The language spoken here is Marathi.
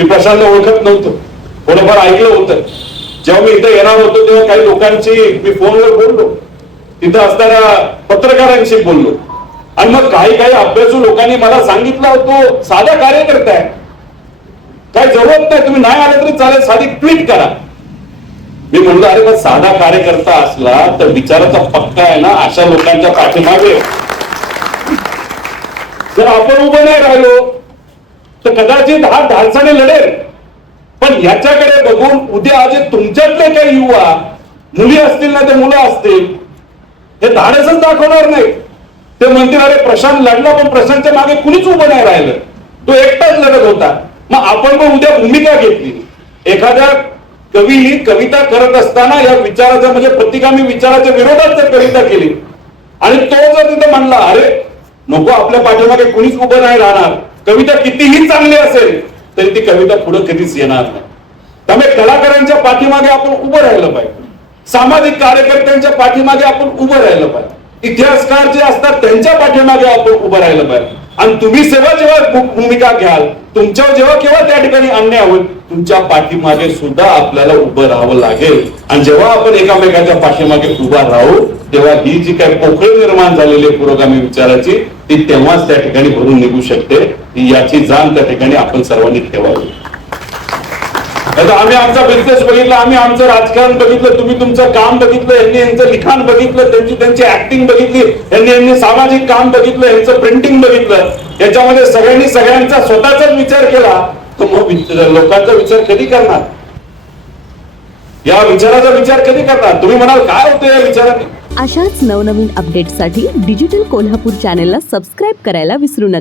मी प्रशांतला ओळखत नव्हतं, थोडंफार ऐकलं होतं. जेव्हा मी इथे येणार होतो तेव्हा काही लोकांची मी फोनवर बोललो, तिथं असणाऱ्या पत्रकारांशी बोललो, आणि मग काही अभ्यासू लोकांनी मला सांगितलं तो साधा कार्यकर्ता आहे, काय जरूरत नाही, तुम्ही नाही आले तरी चालेल, साधी ट्विट करा. मी म्हणलो अरे पण साधा कार्यकर्ता असला तर विचाराचा पक्का आहे ना, अशा लोकांच्या पाठीमागे जर आपण उभं नाही राहिलो तर कदाचित हा धाडसाने लढेल. पण याच्याकडे बघून उद्या आज तुमच्यातले काही युवा मुली असतील ना, ते मुलं असतील, हे धाडसच दाखवणार नाही. ते म्हणतील अरे प्रशांत लढला पण प्रशांतच्या मागे कुणीच उभं नाही राहिलं, तो एकटाच लढत होता. मग आपण पण उद्या भूमिका घेतली. एखाद्या कवी कविता करत असताना या विचाराच्या म्हणजे प्रतिगामी विचाराच्या विरोधात जर कविता केली आणि तो जर तिथे म्हणला अरे नको आपल्या पाठीमागे कुणीच उभं नाही राहणार, कविता कितीही चांगली असेल तरी ती कविता पुढे कधीच येणार नाही. त्यामुळे कलाकारांच्या पाठीमागे आपण उभं राहिलं पाहिजे, सामाजिक कार्यकर्त्यांच्या पाठीमागे आपण उभं राहिलं पाहिजे, इतिहासकार जे असतात त्यांच्या पाठीमागे आपण उभं राहिलं पाहिजे. आणि तुम्ही जेव्हा भूमिका घ्याल, तुमच्यावर जेव्हा केव्हा त्या ठिकाणी अन्याय होईल, तुमच्या पाठीमागे सुद्धा आपल्याला उभं राहावं लागेल. आणि जेव्हा आपण एकामेकाच्या पाठीमागे उभा राहू तेव्हा ही जी काही पोकळी निर्माण झालेली आहे पुरोगामी विचाराची, ती तेव्हाच त्या ठिकाणी भरून निघू शकते. याची जाण त्या ठिकाणी आपण सर्वांनी ठेवावी. आम्ही आमचा बिझनेस बघितला, आम्ही आमचं राजकारण बघितलं, तुम्ही तुमचं काम बघितलं, यांनी यांचं लिखाण बघितलं, त्यांची ऍक्टिंग बघितली, यांनी सामाजिक काम बघितलं, यांचं प्रिंटिंग बघितलं. याच्यामध्ये सगळ्यांनी सगळ्यांचा स्वतःचाच विचार केला तर मग लोकांचा विचार कधी करणार, या विचाराचा विचार कधी करणार? तुम्ही म्हणाल काय होतं या विचाराने? अशाच नवनवीन अपडेट्ससाठी डिजिटल कोल्हापूर चॅनेलला सबस्क्राईब करायला विसरू नका.